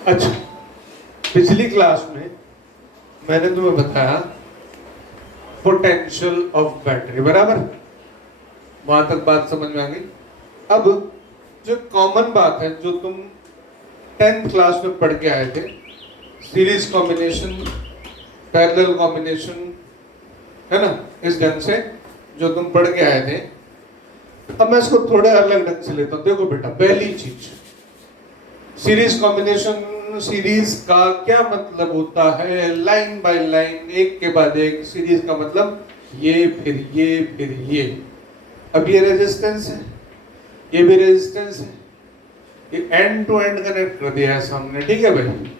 अच्छा, पिछली क्लास में मैंने तुम्हें बताया पोटेंशियल ऑफ बैटरी, बराबर? वहां तक बात समझ में आ गई। अब जो कॉमन बात है जो तुम 10th क्लास में पढ़ के आए थे, सीरीज कॉम्बिनेशन, पैरेलल कॉम्बिनेशन, है ना, इस ढंग से जो तुम पढ़ के आए थे, अब मैं इसको थोड़े अलग ढंग से लेता हूं। देखो बेटा, पहली चीज, सीरीज कॉम्बिनेशन, सीरीज का क्या मतलब होता है? लाइन बाय लाइन, एक के बाद एक। सीरीज का मतलब ये फिर ये फिर ये। अब ये रेजिस्टेंस है, ये भी रेजिस्टेंस है, ये एंड टू एंड कनेक्ट कर दिया है सामने, ठीक है भाई?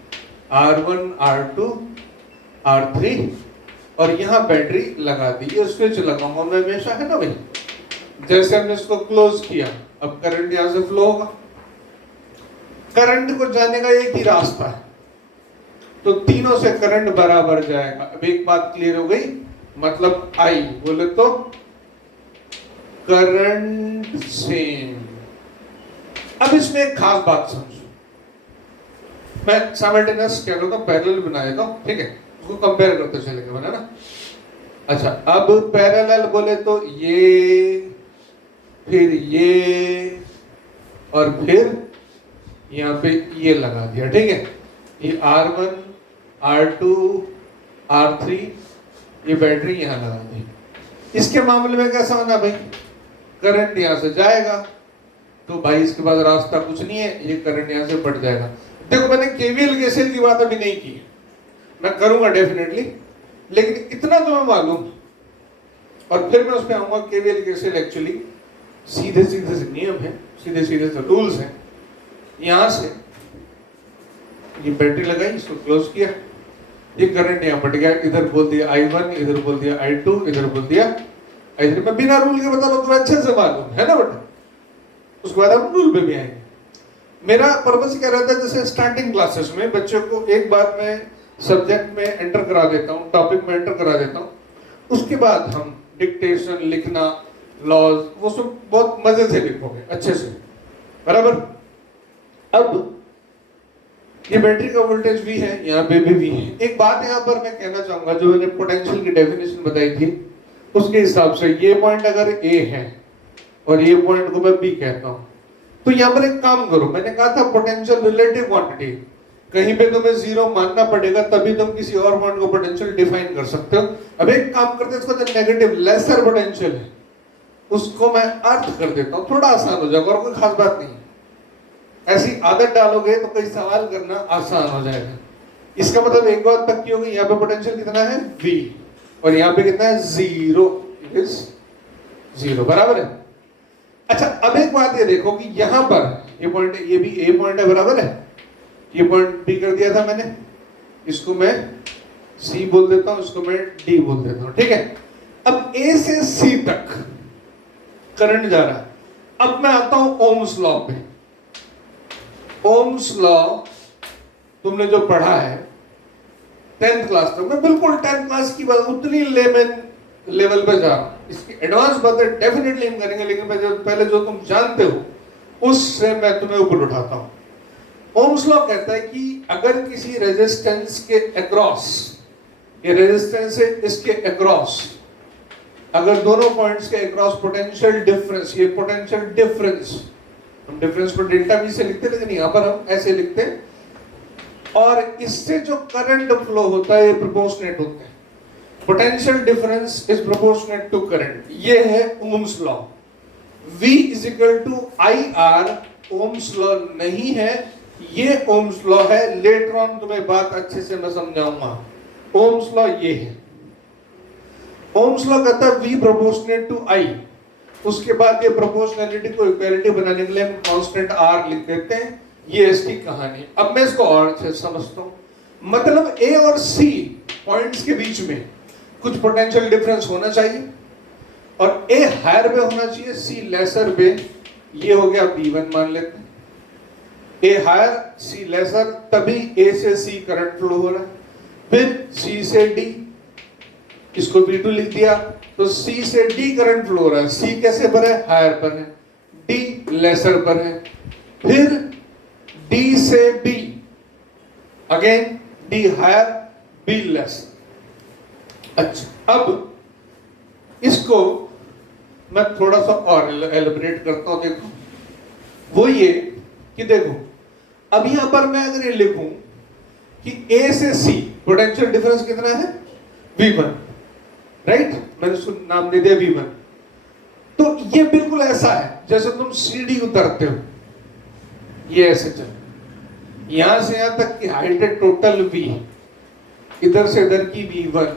R1 R2 R3, और यहां बैटरी लगा दी है। स्विच लगाऊंगा मैं हमेशा, है ना भाई? जैसे हमने इसको क्लोज किया, अब करंट यहां से फ्लो होगा। करंट को जाने का एक ही रास्ता है, तो तीनों से करंट बराबर जाएगा। अब एक बात क्लियर हो गई, मतलब आई बोले तो करंट सेम। अब इसमें एक खास बात समझो, मैं साइमल्टेनियस कह रहा हूं, पैरेलल बना देता हूं, ठीक है? उसको कंपेयर करते चलेंगे, बना ना? अच्छा, अब पैरेलल बोले तो ये, फिर ये, और फिर यहाँ पे ये लगा दिया, ठीक है? ये R1 R2 R3, ये बैटरी यहाँ लगा दी। इसके मामले में कैसा होना भाई? करंट यहाँ से जाएगा, तो भाई इसके बाद रास्ता कुछ नहीं है, ये करंट यहाँ से बढ़ जाएगा। देखो, मैंने केवीएल केसीएल की बात अभी नहीं की, मैं करूंगा डेफिनेटली, लेकिन इतना तो मैं मालूम, और फिर मैं उस पर आऊंगा। केवीएल केसीएल एक्चुअली सीधे सीधे से नियम है, सीधे सीधे से रूल्स हैं। यहां से ये बैटरी लगाई, इसको क्लोज किया, ये करंट यहां बढ़ गया, इधर बोल दिया I1, इधर बोल दिया I2, इधर बोल दिया I3। मैं बिना रूल के बता रहा हूं, तुम्हें अच्छे से मालूम है ना बेटा? उसके बाद हम रूल पे भी आएंगे। मेरा पर्पस क्या रहता है, जैसे स्टार्टिंग क्लासेस में बच्चों को एक बार मैं सब्जेक्ट में एंटर करा देता हूँ, टॉपिक में एंटर करा देता हूँ, उसके बाद हम डिक्टेशन, लिखना, लॉज, वो सब बहुत मजे से लिखोगे, अच्छे से, बराबर? अब ये बैटरी का वोल्टेज V है, यहाँ पे भी V है। एक बात यहाँ पर मैं कहना चाहूंगा, जो मैंने पोटेंशियल की डेफिनेशन बताई थी, उसके हिसाब से ये पॉइंट अगर A है और ये पॉइंट को मैं B कहता हूं, तो यहाँ पर एक काम करो, मैंने कहा था पोटेंशियल रिलेटिव क्वांटिटी, कहीं पे तुम्हें जीरो मानना पड़ेगा, तभी तुम किसी और पॉइंट को पोटेंशियल डिफाइन कर सकते हो। अब एक काम करते हैं, इसको जो नेगेटिव लेसर पोटेंशियल है उसको मैं अर्थ कर देता हूँ, थोड़ा आसान हो जाएगा, और कोई खास बात नहीं। ऐसी आदत डालोगे तो कई सवाल करना आसान हो जाएगा। इसका मतलब एक बात पक्की होगी, यहाँ पे पोटेंशियल कितना है? V, और यहाँ पे कितना है? 0, इज 0, बराबर है? अच्छा, अब एक बात ये देखो कि यहाँ पर ये पॉइंट, ये भी A पॉइंट है, बराबर है? ये पॉइंट B कर दिया था मैंने, इसको मैं C बोल देता हूं, इसको मैं D बोल देता हूं, ठीक है? अब A से C तक करंट जा रहा है। अब मैं आता हूं ओम्स लॉ पे। ओम्स लॉ तुमने जो पढ़ा है 10th क्लास तक, मैं बिल्कुल 10th क्लास की बात उतनी लेमन लेवल पे जा रहा हूं, इसकी एडवांस बातें डेफिनेटली हम करेंगे, लेकिन पहले जो तुम जानते हो उससे मैं तुम्हें ऊपर उठाता हूं। ओम्स लॉ कहता है कि अगर किसी रेजिस्टेंस के अक्रॉस, ये रेजिस्टेंस है, इसके अक्रॉस अगर दोनों पॉइंट्स के अक्रॉस पोटेंशियल डिफरेंस, ये पोटेंशियल डिफरेंस, हम डिफरेंस को डेल्टा V से लिखते, लेकिन यहां पर हम ऐसे लिखते हैं, और इससे जो करंट फ्लो होता है ये प्रोपोर्शनेट होते हैं। Potential difference is proportionate to current, ये है Ohm's law. V is equal to IR Ohm's law नहीं है, ये ओम्स लॉ है। लेटर ऑन तुम्हें बात अच्छे से मैं समझाऊंगा। ओम्स लॉ ये है। ओम्स लॉ कहता है V प्रोपोर्शनेट टू I। उसके बाद ये प्रोपोर्शनैलिटी को इक्वालिटी बनाने के लिए हम कांस्टेंट R लिख देते हैं। ये इसकी कहानी। अब मैं इसको और अच्छे से समझता हूँ, मतलब A और C पॉइंट्स के बीच में कुछ पोटेंशियल डिफरेंस होना चाहिए, और A हायर पे होना चाहिए, C लेसर पे। ये हो गया B1 मान लेते हैं, A हायर C लेसर, तभी A से C करंट फ्लो हो रहा है। फिर C से D, इसको B2 लिख दिया, तो C से D करंट फ्लो हो रहा है। C कैसे पर है? हायर पर है, D लेसर पर है। फिर D से B again D higher B less. अच्छा, अब इसको मैं थोड़ा सा और एलिब्रेट करता हूं। देखो वो ये कि देखो अब यहां पर मैं अगर ये लिखूं कि ए से सी पोटेंशियल डिफरेंस कितना है V1, राइट, मैंने उसको नाम दे दिया V1। तो ये बिल्कुल ऐसा है जैसे तुम सीढ़ी उतरते हो, ये ऐसे चल यहां से यहां तक की हाइट है टोटल V, इधर से इधर की V1,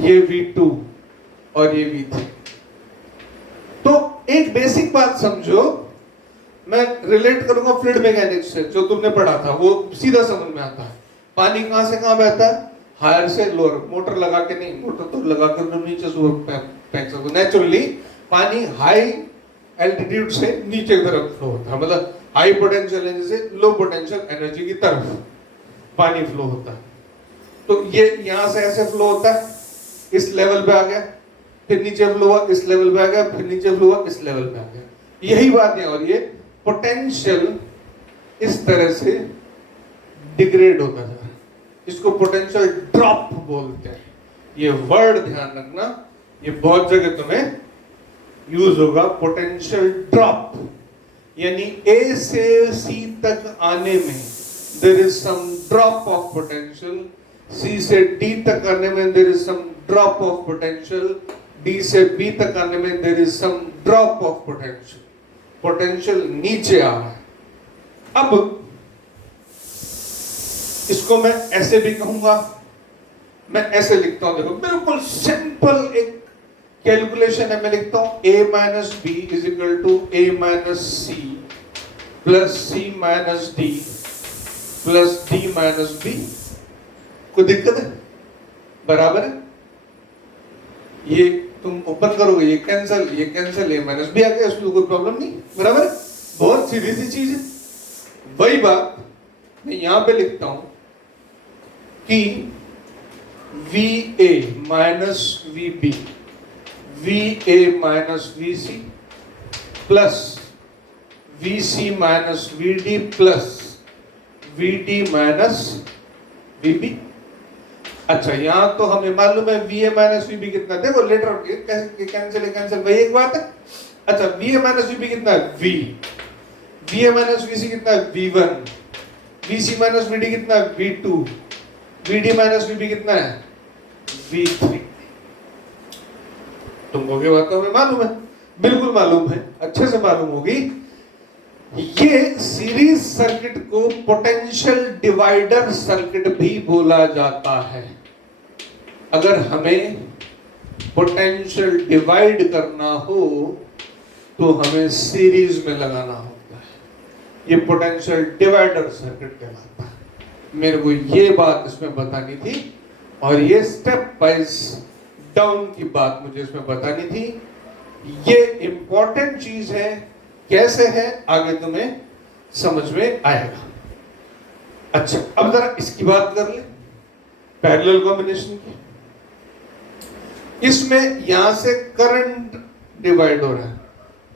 ये V2 और ये V3। तो एक बेसिक बात समझो, मैं रिलेट करूंगा फ्लूइड मैकेनिक्स से, जो तुमने पढ़ा था वो सीधा समझ में आता है। पानी कहां से कहां बहता है, हायर से लोअर, मोटर लगा के नहीं, मोटर तो लगा कर नीचे से फेंक सको। नेचुरली पानी हाई एल्टीट्यूड से नीचे की तरफ फ्लो होता है, मतलब हाई पोटेंशियल एनर्जी से लो पोटेंशियल एनर्जी की तरफ पानी फ्लो होता है। तो ये यहां से ऐसे फ्लो होता है, इस लेवल पे आ गया, फिर नीचे फ्लो हुआ, इस लेवल पे आ गया, फिर नीचे फ्लो हुआ, इस लेवल पे आ गया। यही बात है। और ये पोटेंशियल इस तरह से डिग्रेड होता जा रहा है, इसको पोटेंशियल ड्रॉप बोलते हैं। ये वर्ड ध्यान रखना, ये बहुत जगह तुम्हें यूज होगा, पोटेंशियल ड्रॉप। यानी ए से सी तक आने में there is some drop of potential, C से डी तक आने में there is some drop of potential, D से बी तक आने में there is some drop of potential. Potential नीचे आ रहा है। अब इसको मैं ऐसे भी कहूंगा, मैं ऐसे लिखता हूं, देखो बिल्कुल सिंपल एक कैलकुलेशन है। मैं लिखता हूं a minus B is equal to a minus C plus C minus D plus D minus B. कोई दिक्कत है? बराबर है। ये तुम ओपन करोगे, ये कैंसिल, ये कैंसिल, ए माइनस बी आ गया, उसमें कोई प्रॉब्लम नहीं, बराबर है। बहुत सीधी सी चीज है। वही बात मैं यहां पे लिखता हूं कि VA minus VB, VA minus VC plus VC minus VD plus VD minus VB। अच्छा, यहां तो हमें मालूम है VA माइनस VB कितना, देखो लेटर कैंसिल वही एक बात है। अच्छा, VA माइनस VB कितना है V, VA माइनस VC कितना है V1, VC माइनस VD कितना है V2, VD माइनस VB कितना है V3। तुमको क्या बात हमें मालूम है, बिल्कुल मालूम है, अच्छे से मालूम होगी। ये सीरीज सर्किट को पोटेंशियल डिवाइडर सर्किट भी बोला जाता है। अगर हमें पोटेंशियल डिवाइड करना हो तो हमें सीरीज में लगाना होता है, ये पोटेंशियल डिवाइडर सर्किट कहलाता है। मेरे को ये बात इसमें बतानी थी, और ये स्टेप वाइज डाउन की बात मुझे इसमें बतानी थी। ये इंपॉर्टेंट चीज है, कैसे है आगे तुम्हें समझ में आएगा। अच्छा, अब जरा इसकी बात कर ले, पैरेलल कॉम्बिनेशन की। इसमें यहां से करंट डिवाइड हो रहा है,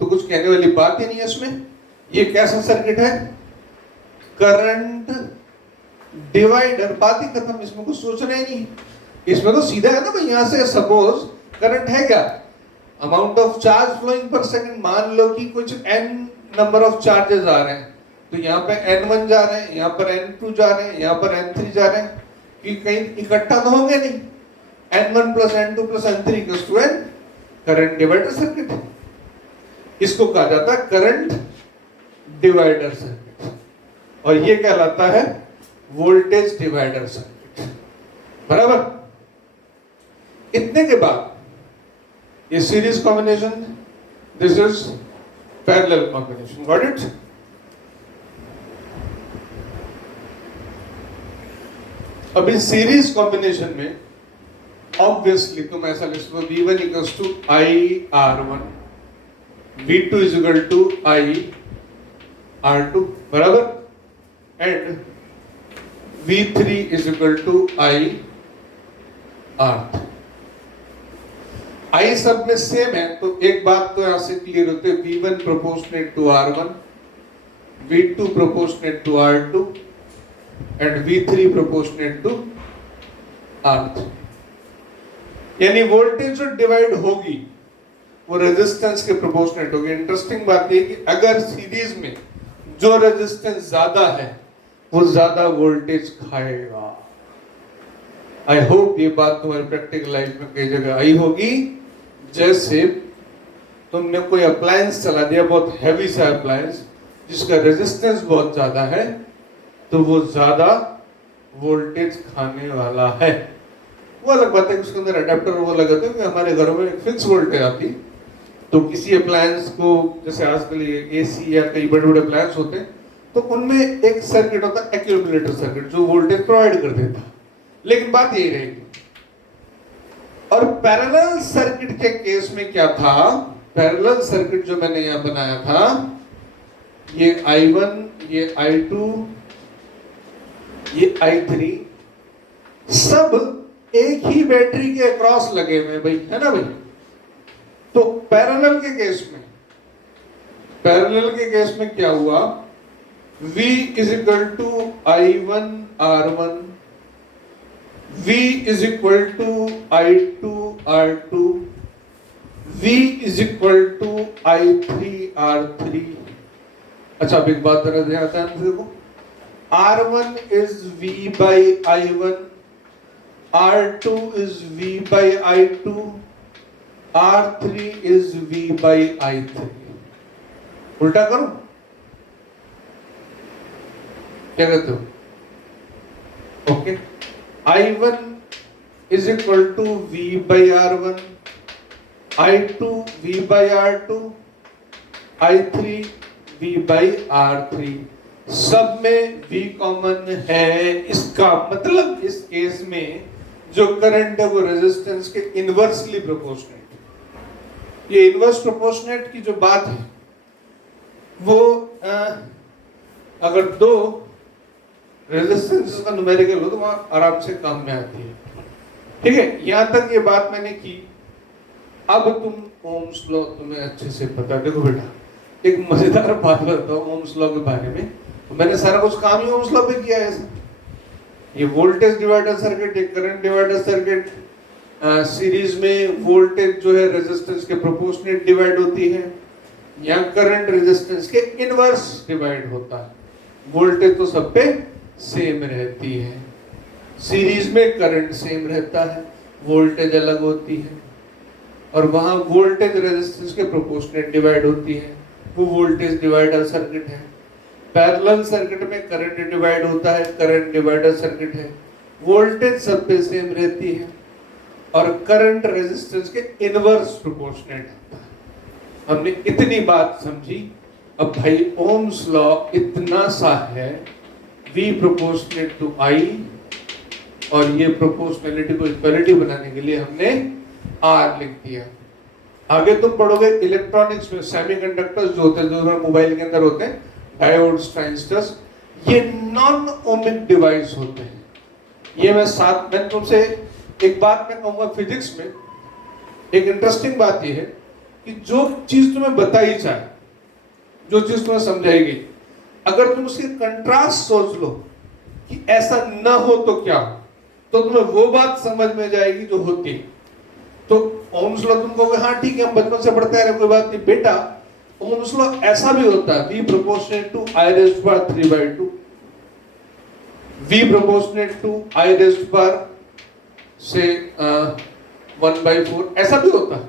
तो कुछ कहने वाली बात ही नहीं है इसमें। ये कैसा सर्किट है, करंट डिवाइडर, बात ही खत्म, इसमें कुछ सोचना ही नहीं। इसमें तो सीधा है ना भाई, यहां से सपोज करंट है क्या, amount of charge flowing per second. मान लो कि कुछ n नंबर ऑफ चार्जेस आ रहे हैं, तो यहाँ पे n1 जा रहे हैं, यहाँ पर n2 जा रहे हैं, यहाँ पर n3 जा रहे हैं, कि कहीं इकट्ठा तो होंगे नहीं। n1 plus n2 plus n3 equals to n, current divider circuit है। इसको कहा जाता है करंट डिवाइडर सर्किट, और ये कहलाता है वोल्टेज डिवाइडर सर्किट, बराबर। इतने के बाद ये series combination, this is parallel combination, got it. अभी सीरीज कॉम्बिनेशन में ऑब्वियसली तुम ऐसा लिख सकते हो, V1 equals to IR1, V2 is equal to IR2, बराबर, and V3 is equal to IR3। आई सब में सेम है, तो एक बात तो यहां से क्लियर होती है, V1 proportionate to R1, V2 proportionate to R2, and V3 proportionate to R3। यानी वोल्टेज जो डिवाइड होगी वो रेजिस्टेंस के प्रोपोर्शनेट होगी। इंटरेस्टिंग बात ये कि अगर सीरीज में जो रेजिस्टेंस ज्यादा है वो ज्यादा वोल्टेज खाएगा। आई होप ये बात तुम्हारी प्रैक्टिकल लाइफ में कई जगह आई होगी। जैसे तुमने कोई अप्लायंस चला दिया, बहुत हैवी सा अप्लायंस जिसका रेजिस्टेंस बहुत ज्यादा है, तो वो ज्यादा वोल्टेज खाने वाला है। वो अलग बात है कि उसके अंदर अडेप्टर वो लगाते हैं कि हमारे घरों में फिक्स वोल्टेज आती, तो किसी अप्लायंस को, जैसे आजकल ये एसी या कई बड़े बड़े अप्लायंस होते हैं, तो उनमें एक सर्किट होता है एक्यूमुलेटर सर्किट जो वोल्टेज प्रोवाइड कर देता। लेकिन बात यही रहेगी। और पैरेलल सर्किट के केस में क्या था, पैरेलल सर्किट जो मैंने यहां बनाया था, ये I1, ये I2, ये I3 सब एक ही बैटरी के अक्रॉस लगे हुए भाई, है ना भाई। तो पैरेलल के केस में क्या हुआ, V is equal to I1 R1, V is equal to I2 R2, V is equal to I3 R3। अच्छा अब एक बात जरा ध्यान से देखो, R1 is V by I1, R2 is V by I2, R3 is V by I3। उल्टा करो, क्या कहते हो? Okay, I1 is equal to V by R1, I2 V by R2, I3 V by R3। सब में V common है। इसका मतलब इस केस में जो करंट है वो रेजिस्टेंस के इनवर्सली प्रोपोर्शनेट। ये इनवर्स प्रोपोर्शनेट की जो बात है वो अगर दो रेजिस्टेंस का न्यूमेरिकल हो तो वहां आराम से काम में आती है। ठीक है, यहां तक ये बात मैंने की। अब तुम ओम्स लॉ तुम्हें अच्छे से पता। देखो बेटा, एक मजेदार बात बताता हूँ ओम्स लॉ के बारे में। मैंने सारा कुछ काम ही ओम्स लॉ पे किया है। ये वोल्टेज डिवाइडर सर्किट, एक करंट डिवाइडर सर्किट, सीरीज में वोल्टेज जो है रेजिस्टेंस के प्रोपोर्शनेट डिवाइड होती है, यहाँ करंट रेजिस्टेंस के इनवर्स डिवाइड होता है। वोल्टेज तो सब पे सेम रहती है, सीरीज में करंट सेम रहता है, वोल्टेज अलग होती है, और वहां वोल्टेज रेजिस्टेंस के प्रोपोर्शनेट डिवाइड होती है। वो वोल्टेज डिवाइडर सर्किट है। पैरेलल सर्किट में करंट डिवाइड होता है, करंट डिवाइडर सर्किट है। वोल्टेज सब पे सेम रहती है और करंट रेजिस्टेंस के इनवर्स प्रोपोर्शनेट होता है। हमने इतनी बात समझी। अब भाई ओम्स लॉ इतना सा है, V प्रोपोर्शनेट टू I, और ये प्रोपोर्शनैलिटी को इक्वालिटी बनाने के लिए हमने R लिख दिया। आगे तुम पढ़ोगे इलेक्ट्रॉनिक्स में सेमीकंडक्टर्स जो होते हैं, जो मोबाइल के अंदर होते हैं, डायोड्स, ट्रांजिस्टर्स, ये नॉन ओमिक डिवाइस होते हैं। ये मैं तुमसे एक बात मैं कहूंगा, फिजिक्स में एक इंटरेस्टिंग बात ये है कि जो चीज तुम्हें बताई जाए, जो चीज तुम्हें समझाई गई, अगर तुम उसके कंट्रास्ट सोच लो कि ऐसा न हो तो क्या हो, तो तुम्हें वो बात समझ में जाएगी जो होती है। तो ओम्स लॉ तुम कहोगे हाँ ठीक है, हम बचपन से पढ़ते आ रहे, कोई बात नहीं बेटा। ओम्स लॉ ऐसा भी होता है, V proportionate to I raised to power 3/2, V proportionate to I raised to power से 1/4, ऐसा भी होता है।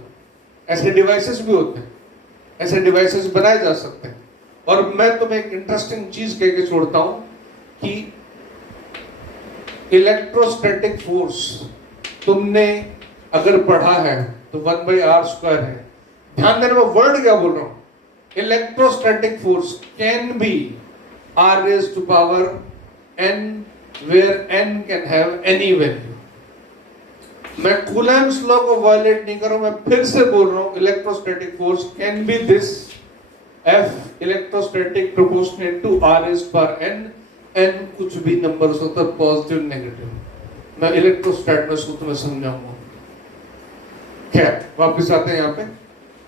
ऐसे डिवाइसेस भी होते हैं, ऐसे डिवाइसेस बनाए जा सकते हैं। और मैं तुम्हें एक इंटरेस्टिंग चीज कह के छोड़ता हूं कि इलेक्ट्रोस्टैटिक फोर्स तुमने अगर पढ़ा है तो 1/r² है। ध्यान देना, मैं वर्ड क्या बोल रहा हूं। Electrostatic force can B R raised to power n, where n can have any value। मैं कूलम्ब्स लॉ को वायलेट नहीं कर रहा हूं, मैं फिर से बोल रहा हूं, electrostatic force can be this F electrostatic proportionate to R raised to power n, n कुछ भी नंबर होता है, पॉजिटिव नेगेटिव। मैं इलेक्ट्रोस्टैट में सूत्र में समझाऊंगा। खैर वापस आते हैं यहाँ पे।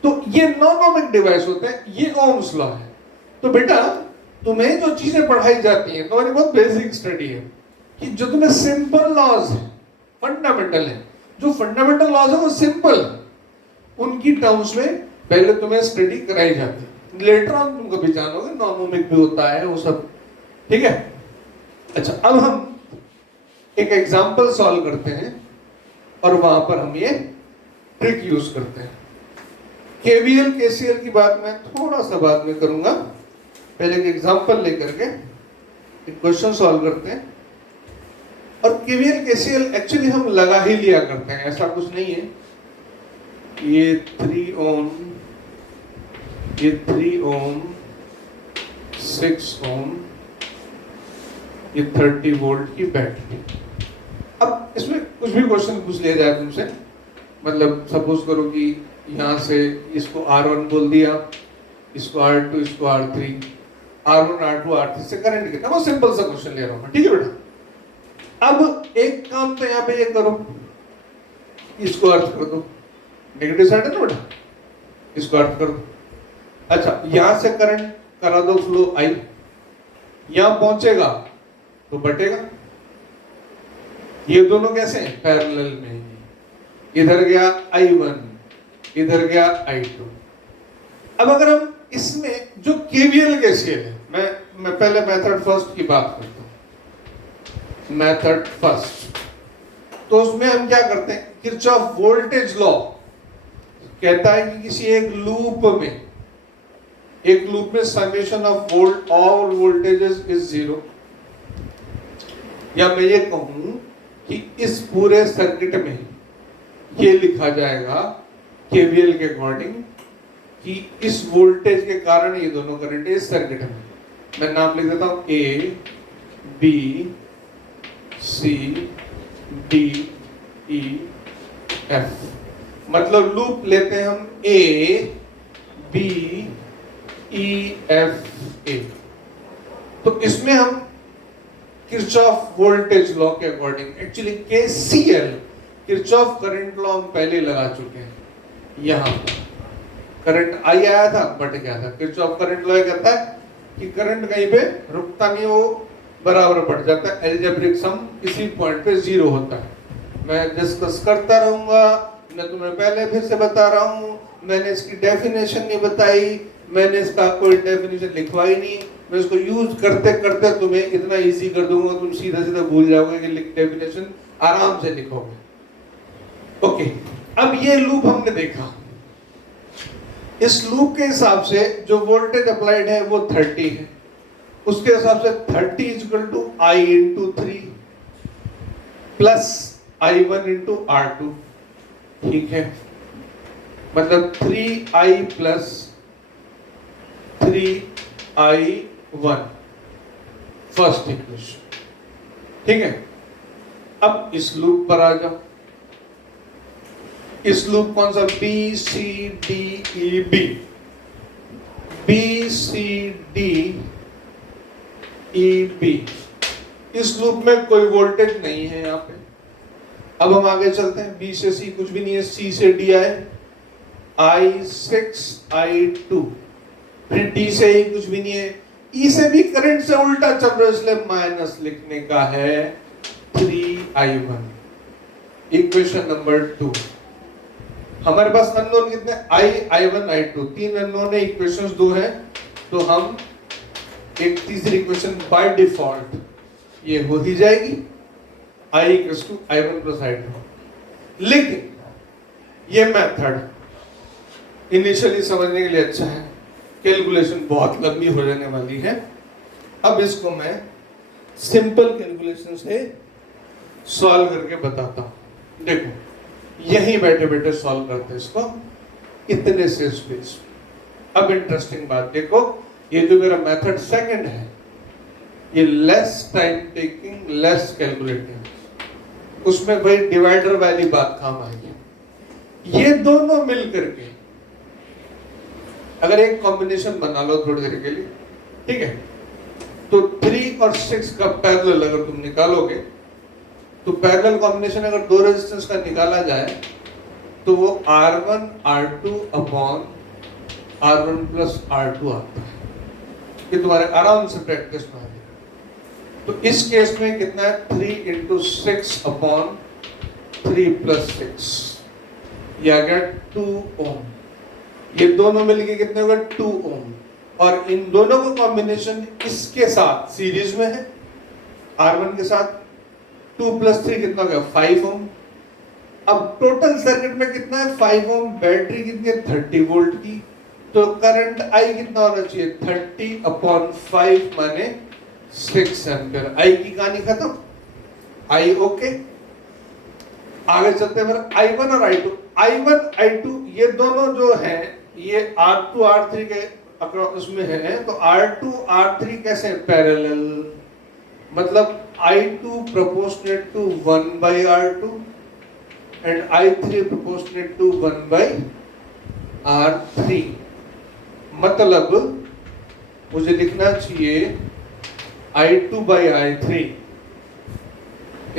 तो ये नॉन ओमिक डिवाइस होते हैं, ये ओम्स लॉ है। तो बेटा तुम्हें जो चीजें पढ़ाई जाती हैं तुम्हारी बहुत बेसिक स्टडी है कि जो तुम्हें सिंपल लॉज है, फंडामेंटल है, जो फंडामेंटल लॉज है वो सिंपल, उनकी टर्म्स में पहले तुम्हें स्टडी कराई जाती है। लेटर ऑन तुम कभी जानोगे नॉनोमिक भी होता है वो सब, ठीक है। अच्छा, अब हम एक एग्जांपल सॉल्व करते हैं और वहां पर हम ये ट्रिक यूज करते हैं। केवीएल केसीएल की बात मैं थोड़ा सा बाद में करूंगा, पहले एक एग्जांपल लेकर के एक क्वेश्चन सॉल्व करते हैं। और केवीएल केसीएल एक्चुअली हम लगा ही लिया करते हैं, ऐसा कुछ नहीं है। ये 3 ओम, ये 3 ओम, 6 ओम, ये 30 वोल्ट की बैटरी। अब इसमें कुछ भी क्वेश्चन पूछ लिया जाए तुमसे, मतलब सपोज करो कि यहाँ से इसको R1 बोल दिया, इसको R2, इसको R3, R1, R2, R3 से करंट कितना, वो सिंपल सा क्वेश्चन ले रहा हूँ, ठीक है बेटा। अब एक काम तो यहाँ पे ये करो, इसको अर्थ कर दो, नेगेटिव साइड है ना बेटा, इसको अर्थ कर दो। अच्छा, यहां से करंट करा दो फ्लो I, यहां पहुंचेगा तो बटेगा। ये दोनों कैसे हैं? पैरेलल में, इधर गया I1, इधर गया I2। अब अगर हम इसमें जो केवीएल केसीएल है, मैं पहले मेथड फर्स्ट की बात करता हूं। मेथड फर्स्ट, तो उसमें हम क्या करते हैं, किरचॉफ वोल्टेज लॉ कहता है कि किसी एक लूप में summation of volt all voltages is 0। या मैं ये कहूं कि इस पूरे सर्किट में ये लिखा जाएगा केवीएल के अकॉर्डिंग कि इस वोल्टेज के कारण ये दोनों करंट इस सर्किट में, मैं नाम लिख देता हूं A, B, C, D, E, F। मतलब लूप लेते हैं हम A, B, E, F, A। तो इसमें हम किरचॉफ वोल्टेज लॉ के according, actually KCL, Kirchhoff current law हम पहले लगा चुके हैं। यहां करंट आई आया था, बट गया था। किरचॉफ करंट लॉ कहता है कि करंट कहीं पे रुकता नहीं, वो बराबर बढ़ जाता है। एल्जेब्रिक सम किसी पॉइंट पे 0 होता है। मैं डिस्कस करता रहूंगा, मैं तुम्हें पहले फिर से बता रहा हूं, मैंने इसकी डेफिनेशन नहीं बताई, मैंने इसका कोई डेफिनेशन लिखवाई नहीं, मैं इसको यूज करते करते तुम्हें इतना इजी कर दूंगा, तुम सीधा सीधा भूल जाओगे कि डेफिनेशन आराम से लिखोगे। ओके, अब ये लूप हमने देखा, इस लूप के हिसाब से जो वोल्टेज अप्लाइड है वो 30 है, उसके हिसाब से 30 equal to I into 3 plus I1 into R2, ठीक है। मतलब 3I plus 3I1 first equation, ठीक है। अब इस लूप पर आ जाओ। इस लूप कौन सा? B C D E B, B C D E B। इस लूप में कोई वोल्टेज नहीं है यहाँ पे। अब हम आगे चलते हैं। B से C कुछ भी नहीं है, C से D आए, I6 I2, फिर D से E कुछ भी नहीं है, E से भी करंट से उल्टा चल रहा है, इसलिए माइनस लिखने का है 3I1। Equation number 2। हमारे पास अननोन कितने? I1 I2, 3 अननोन है, इक्वेशंस 2 है, तो हम एक तीसरी इक्वेशन बाय डिफॉल्ट ये हो ही जाएगी, I1 प्लस I2। लेकिन ये मेथड इनिशियली समझने के लिए अच्छा है, कैलकुलेशन बहुत लंबी हो जाने वाली है। अब इसको मैं सिंपल कैलकुलेशन से सॉल्व करके बताता हूं। देखो, यहीं बैठे बैठे सॉल्व करते हैं इसको, इतने से स्पेस। अब इंटरेस्टिंग बात देखो, ये जो मेरा मेथड सेकंड है, ये less time taking, less calculating, उसमें भाई डिवाइडर वाली बात काम आएगी। ये दोनों मिल करके अगर एक कॉम्बिनेशन बना लो थोड़ी देर के लिए, ठीक है, तो 3 और 6 का पैरेलल अगर तुम निकालोगे, तो पैरेलल कॉम्बिनेशन अगर दो रेजिस्टेंस का निकाला जाए तो वो R1 R2 upon R1 plus R2 आता है। ये तुम्हारे आराम से प्रैक्टिस में आ जाएगा। तो इस केस में कितना है 3 × 6 अपॉन 3 + 6, ये आ गया 2 ओम। ये दोनों मिलके कितने होगा 2 ओम, और इन दोनों का कॉम्बिनेशन इसके साथ सीरीज में है R1 के साथ, 2 + 3 कितना हो गया 5 ओम। अब टोटल सर्किट में कितना है 5 ओम, बैटरी कितनी है 30 वोल्ट की, तो करंट I कितना होना चाहिए 30/5 माने 6 एम्पियर। I की कहानी खत्म, I ओके। आगे चलते हैं फिर I1 और I2। I1 I2 ये दोनों जो हैं ये R2 R3 के उसमें है, तो R2 R3 कैसे पैरेलल, मतलब I2 proportionate to 1/R2 and I3 proportionate to 1/R3। मतलब मुझे लिखना चाहिए I2/I3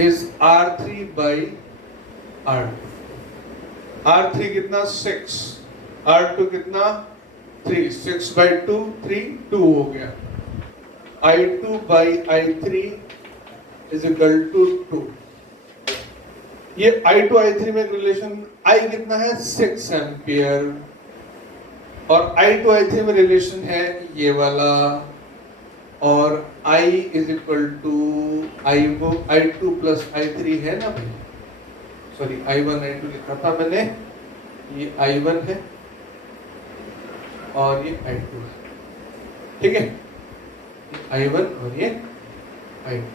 is R3/R2। R3 कितना 6, R2 कितना 3, 6/2 3 2 हो गया। I2/I3 is equal to 2। ये I2 I3 में रिलेशन I कितना है 6 एम्पियर, और I2 I3 में रिलेशन है ये वाला, और I is equal to I2 + I3 है ना भाई, सॉरी I1 I2 लिखा था मैंने, ये I1 है और ये I2 है, ठीक है, I1 और ये I2।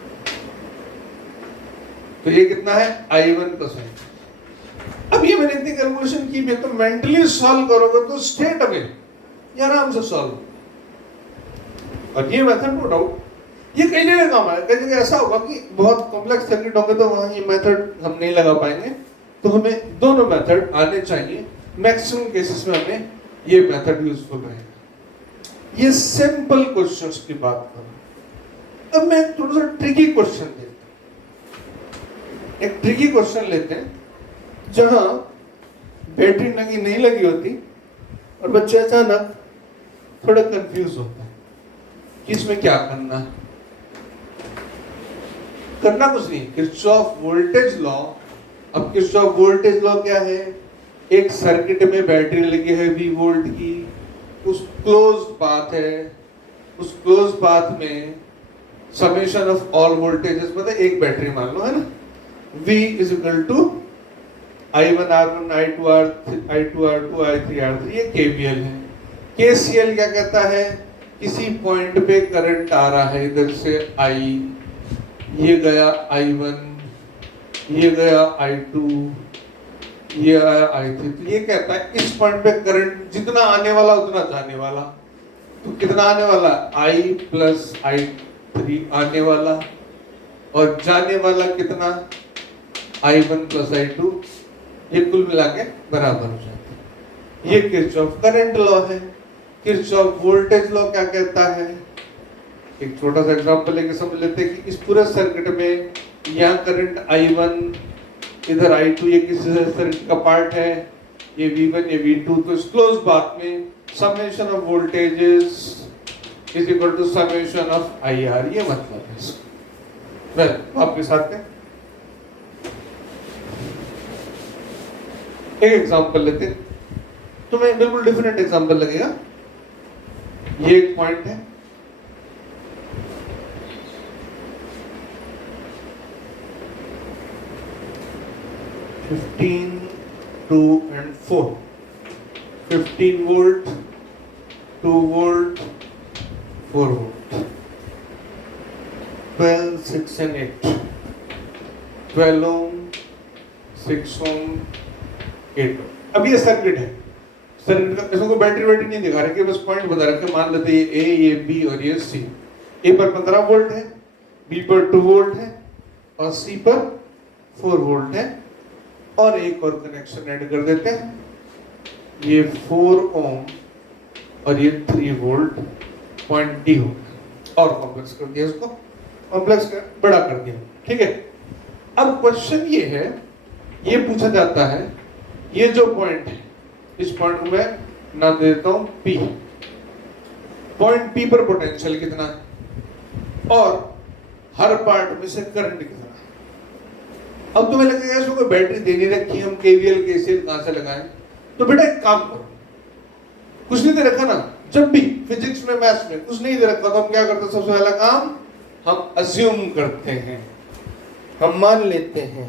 तो ये कितना है I1 + I2। अब ये मैंने इतनी कैलकुलेशन की भी, तो मेंटली सॉल्व करोगे तो स्ट्रेट अवे ये आराम से सॉल्व। और ये मेथड नो डाउट ये कई जगह काम आएगा। कई जगह ऐसा होगा कि बहुत कॉम्प्लेक्स सर्किट होंगे तो वहां ये मेथड हम नहीं लगा पाएंगे, तो हमें दोनों मेथड आने चाहिए। मैक्सिमम केसेस में हमें ये मेथड यूजफुल रहेगा। ये सिंपल क्वेश्चंस की बात करूं। अब मैं थोड़ा सा ट्रिकी क्वेश्चन देता हूं। एक ट्रिकी क्वेश्चन लेते हैं जहां बैटरी नहीं लगी होती और बच्चे अचानक थोड़ा कंफ्यूज होता है कि इसमें क्या करना है। करना कुछ नहीं, किरचॉफ वोल्टेज लॉ। अब किरचॉफ वोल्टेज लॉ क्या है, एक सर्किट में बैटरी लगी है V वोल्ट की, उस क्लोज पाथ है, उस क्लोज पाथ में समेशन ऑफ ऑल वोल्टेजेस, मतलब एक बैटरी मान लो है ना, V is equal to I1 R1 I2 R2 I3 R3, ये KVL है। KCL क्या कहता है, किसी पॉइंट पे करंट आ रहा है इधर से I, ये गया I1, ये गया I2, ये आया I3, तो ये कहता है इस पॉइंट पे करंट जितना आने वाला उतना जाने वाला। तो कितना आने वाला I + I3 आने वाला, और जाने वाला कितना I1 + I2, ये कुल मिला के बराबर हो जाता है। ये किरचॉफ करंट लॉ है। किरचॉफ वोल्टेज लॉ क्या कहता है, एक छोटा सा एग्जांपल लेके समझ लेते हैं कि इस पूरे सर्किट में यहाँ करंट I1, इधर I2, ये किसी सर्किट का पार्ट है, ये V1 ये V2, तो इस क्लोज पाथ में summation of voltages is equal to summation of IR, ये मतलब है इसका। वेल वापस आते हैं, एक एग्जांपल लेते हैं, तुम्हें बिल्कुल डिफरेंट एग्जांपल लगेगा। ये एक पॉइंट है, (15, 2 and 4), 15 volt, 2 volt, 4 volt, 12, 6 and 8, 12 ओम, 6 ओम, 8। अब ये सर्किट है, सर्किट का इसको बैटरी नहीं दिखा रहे, बस पॉइंट बता रखे। मान लेते हैं ये A, ये B और ये C। A पर 15 वोल्ट है, B पर 2 वोल्ट है और C पर 4 वोल्ट है। और एक और कनेक्शन ऐड कर देते हैं, ये 4 ओम और ये 3 वोल्ट, पॉइंट D होगा। और कॉम्प्लेक्स कर दिया, इसको कॉम्प्लेक्स कर बड़ा कर दिया, ठीक है। अब क्वेश्चन ये है, ये पूछा जाता है, ये जो पॉइंट है, इस पॉइंट को मैं नाम दे देता हूं P। पॉइंट पी पर पोटेंशियल कितना है और हर पार्ट में से करंट कितना है। अब तुम्हें लगेगा इसमें कोई बैटरी दे नहीं रखी, हम केवीएल केसीएल कहां से लगाएं? तो बेटा एक काम करो, कुछ नहीं दे रखा ना, जब भी फिजिक्स में मैथ्स में कुछ नहीं दे रखा तो हम क्या करते हैं? सबसे पहला काम हम अज्यूम करते हैं, हम मान लेते हैं